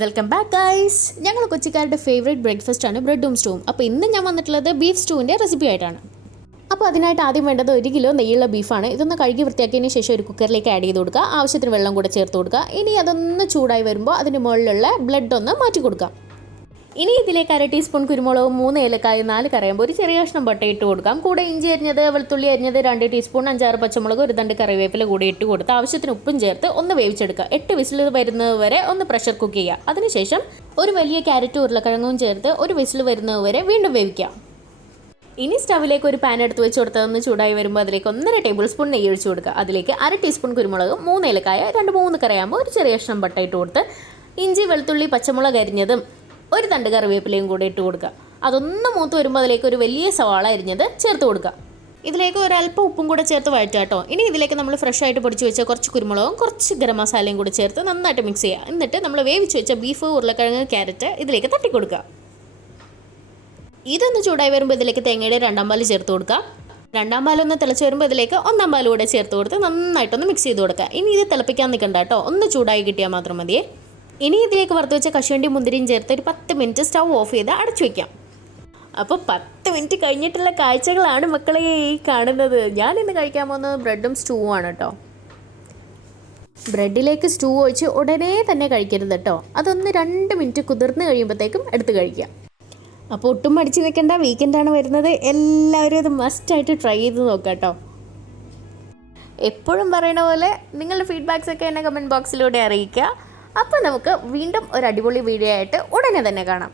Welcome back guys. ഞങ്ങൾ കൊച്ചിക്കാരുടെ favourite breakfast ആണ് ബ്രെഡും സ്റ്റൂവും. അപ്പോൾ ഇന്ന് ഞാൻ വന്നിട്ടുള്ളത് ബീഫ് സ്റ്റൂവിൻ്റെ റെസിപ്പി ആയിട്ടാണ്. അപ്പോൾ അതിനായിട്ട് ആദ്യം വേണ്ടത് 1 കിലോ നെയ്യുള്ള ബീഫാണ്. ഇതൊന്ന് കഴുകി വൃത്തിയാക്കിയതിന് ശേഷം ഒരു കുക്കറിലേക്ക് ആഡ് ചെയ്ത് കൊടുക്കുക. ആവശ്യത്തിന് വെള്ളം കൂടെ ചേർത്ത് കൊടുക്കുക. ഇനി അതൊന്ന് ചൂടായി വരുമ്പോൾ അതിന് മുകളിലുള്ള ബ്ലഡ് ഒന്ന് മാറ്റി കൊടുക്കാം. ഇനി ഇതിലേക്ക് 1/2 ടീസ്പൂൺ കുരുമുളകും 3 ഏലക്കായ 4 കറിയുമ്പോൾ ഒരു ചെറിയ കഷ്ണം പട്ട ഇട്ട് കൊടുക്കാം. കൂടെ ഇഞ്ചി അരിഞ്ഞത്, വെളുത്തുള്ളി അരിഞ്ഞത് 2 ടീസ്പൂൺ, 5-6 പച്ചമുളക്, 1 തണ്ട് കറിവേപ്പില കൂടി ഇട്ട് കൊടുത്ത് ആവശ്യത്തിന് ഉപ്പും ചേർത്ത് ഒന്ന് വേവിച്ചെടുക്കുക. 8 വിസിൽ വരുന്നത് വരെ ഒന്ന് പ്രഷർ കുക്ക് ചെയ്യുക. അതിനുശേഷം ഒരു വലിയ ക്യാരറ്റ് ഉരുളക്കിഴങ്ങും ചേർത്ത് ഒരു വിസിൽ വരുന്നത് വരെ വീണ്ടും വേവിക്കുക. ഇനി സ്റ്റവിലേക്ക് ഒരു പാൻ എടുത്ത് വെച്ച് കൊടുത്തതൊന്ന് ചൂടായി വരുമ്പോൾ അതിലേക്ക് 1.5 ടേബിൾ സ്പൂൺ നെയ്യ് ഒഴിച്ച് കൊടുക്കുക. അതിലേക്ക് 1/2 ടീസ്പൂൺ കുരുമുളക്, 3 ഏലക്കായ, 2-3 കറിയാകുമ്പോൾ ഒരു ചെറിയ കഷ്ണം പട്ട ഇട്ട് കൊടുത്ത് ഇഞ്ചി, വെളുത്തുള്ളി, പച്ചമുളക് അരിഞ്ഞതും 1 തണ്ട് കറിവേപ്പിലയും കൂടി ഇട്ട് കൊടുക്കുക. അതൊന്ന് മൂത്ത് വരുമ്പോൾ അതിലേക്ക് ഒരു വലിയ സവാള അരിഞ്ഞത് ചേർത്ത് കൊടുക്കുക. ഇതിലേക്ക് ഒരല്പം ഉപ്പും കൂടെ ചേർത്ത് വഴറ്റുക കേട്ടോ. ഇനി ഇതിലേക്ക് നമ്മൾ ഫ്രഷ് ആയിട്ട് പൊടിച്ച് വെച്ച കുറച്ച് കുരുമുളകും കുറച്ച് ഗരം മസാലയും കൂടി ചേർത്ത് നന്നായിട്ട് മിക്സ് ചെയ്യുക. എന്നിട്ട് നമ്മൾ വേവിച്ച് വെച്ച ബീഫ്, ഉരുളക്കിഴങ്ങ്, ക്യാരറ്റ് ഇതിലേക്ക് തട്ടിക്കൊടുക്കുക. ഇതൊന്ന് ചൂടായി വരുമ്പോൾ ഇതിലേക്ക് തേങ്ങയുടെ 2-ാം പാല് ചേർത്ത് കൊടുക്കുക. 2-ാം പാലൊന്ന് തിളച്ച് വരുമ്പോൾ ഇതിലേക്ക് 1-ാം പാൽ കൂടെ ചേർത്ത് കൊടുത്ത് നന്നായിട്ടൊന്ന് മിക്സ് ചെയ്ത് കൊടുക്കുക. ഇനി ഇത് തിളപ്പിക്കാൻ നിൽക്കണ്ട കേട്ടോ, ഒന്ന് ചൂടായി കിട്ടിയാൽ മാത്രം മതിയേ. ഇനി ഇതിലേക്ക് വറുത്ത് വെച്ച കശുവണ്ടിയും മുന്തിരിയും ചേർത്ത് ഒരു 10 മിനിറ്റ് സ്റ്റവ് ഓഫ് ചെയ്ത് അടച്ചു വയ്ക്കാം. അപ്പോൾ 10 മിനിറ്റ് കഴിഞ്ഞിട്ടുള്ള കാഴ്ചകളാണ് മക്കളെ ഈ കാണുന്നത്. ഞാനിന്ന് കഴിക്കാൻ പോകുന്നത് ബ്രെഡും സ്റ്റൂവും ആണ് കേട്ടോ. ബ്രെഡിലേക്ക് സ്റ്റൂ ഒഴിച്ച് ഉടനെ തന്നെ കഴിക്കരുത് കേട്ടോ. അതൊന്ന് 2 മിനിറ്റ് കുതിർന്ന് കഴിയുമ്പോഴത്തേക്കും എടുത്ത് കഴിക്കാം. അപ്പോൾ ഒട്ടും മടിച്ച് നിൽക്കേണ്ട, വീക്കെൻഡാണ് വരുന്നത്. എല്ലാവരും അത് മസ്റ്റായിട്ട് ട്രൈ ചെയ്ത് നോക്കാം കേട്ടോ. എപ്പോഴും പറയണ പോലെ നിങ്ങളുടെ ഫീഡ്ബാക്സ് ഒക്കെ എന്നെ കമൻറ്റ് ബോക്സിലൂടെ അറിയിക്കുക. അപ്പോൾ നമുക്ക് വീണ്ടും ഒരു അടിപൊളി വീഡിയോ ആയിട്ട് ഉടനെ തന്നെ കാണാം.